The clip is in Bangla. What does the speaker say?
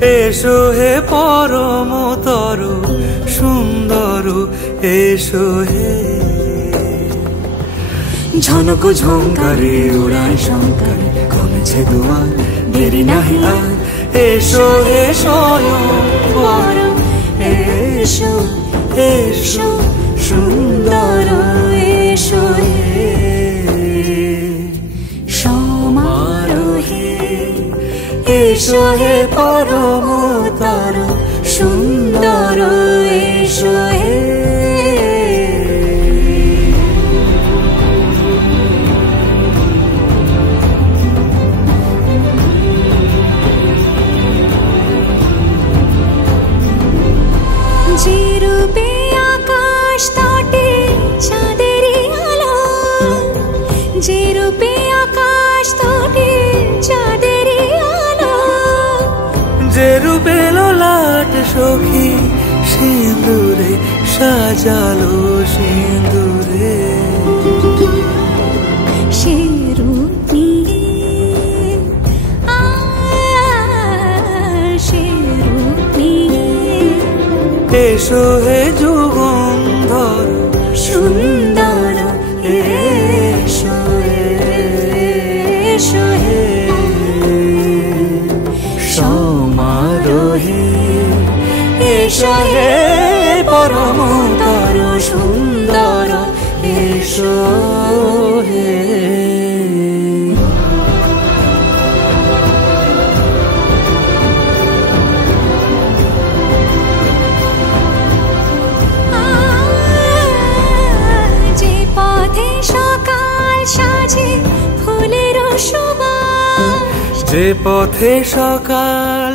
এসো হে পরমতর সুন্দর, এসো হে। ঝনক ঝঙ্কারে উড়ায় শঙ্কার, কমেছে দুয়ার, দেরি নাহি আর। এসো হে স্বয়ং বর, এসো এসো সুন্দর, এসো হে সমারোহে। এসো হে পরমতর সুন্দর, এসো হে। যে রূপে আকাশ তটে চাঁদেরই আলো, যে রূপে আকাশ তটে চাঁদেরই আলো, যে রূপে ললাট সখী সিঁদুরে সাজালো সিঁদুরে। সে রূপ নিয়ে, সে রূপ নিয়ে এসো হে যুগন্ধর সুন্দর, এসো এসো হে সমারোহে। এসো হে পরমতর সুন্দর, এসো হে। সকাল সাজে ফুলের সুবাস, যে পথে সকাল